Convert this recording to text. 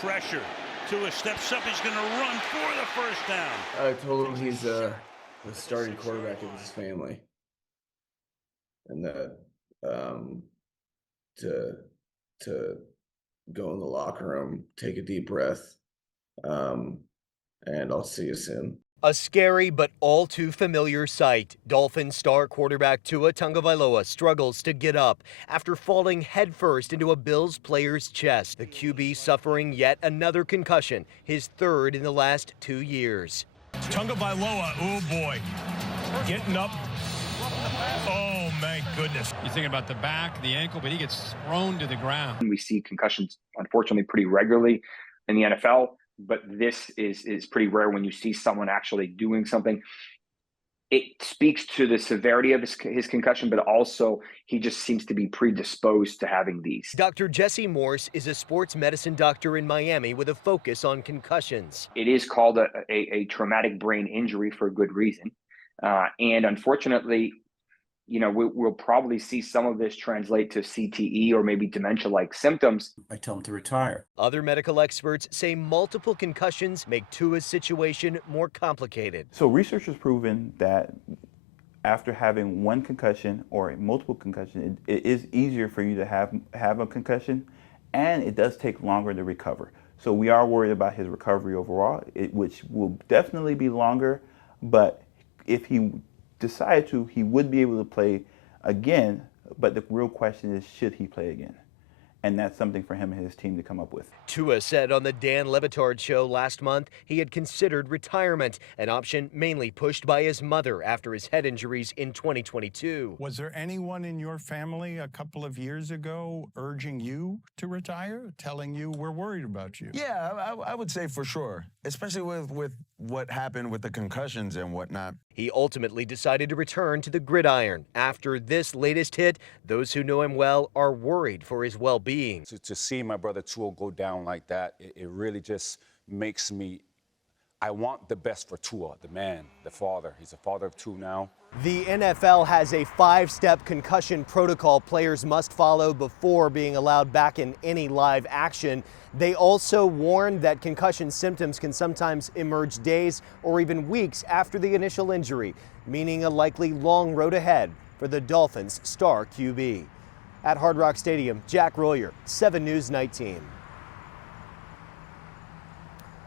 pressure. Tua steps up. He's going to run for the first down. I told him he's the starting quarterback of his family, and that to go in the locker room, take a deep breath, and I'll see you soon. A scary but all too familiar sight. Dolphins star quarterback Tua Tagovailoa struggles to get up after falling headfirst into a Bills player's chest. The QB suffering yet another concussion, his third in the last 2 years. Tagovailoa, oh boy, getting up. Oh my goodness. You're thinking about the back, the ankle, but he gets thrown to the ground. We see concussions, unfortunately, pretty regularly in the NFL. But this is pretty rare when you see someone actually doing something. It speaks to the severity of his concussion, but also he just seems to be predisposed to having these. Dr. Jesse Morse is a sports medicine doctor in Miami with a focus on concussions. It is called a traumatic brain injury for a good reason. And unfortunately, we'll probably see some of this translate to CTE or maybe dementia-like symptoms. I tell him to retire. Other medical experts say multiple concussions make Tua's situation more complicated. So research has proven that after having one concussion or multiple concussions, it is easier for you to have a concussion, and it does take longer to recover. So we are worried about his recovery overall, which will definitely be longer, but if he decided to, he would be able to play again, but the real question is, should he play again? And that's something for him and his team to come up with. Tua said on the Dan Levitard show last month he had considered retirement, an option mainly pushed by his mother after his head injuries in 2022. Was there anyone in your family a couple of years ago urging you to retire, telling you we're worried about you? Yeah, I would say for sure, especially with what happened with the concussions and whatnot. He ultimately decided to return to the gridiron. After this latest hit, those who know him well are worried for his well-being. To see my brother Tua go down like that, it really just makes me, I want the best for Tua, the man, the father. He's a father of two now. The NFL has a 5-step concussion protocol players must follow before being allowed back in any live action. They also warn that concussion symptoms can sometimes emerge days or even weeks after the initial injury, meaning a likely long road ahead for the Dolphins' star QB. At Hard Rock Stadium, Jack Royer, 7 News Night Team.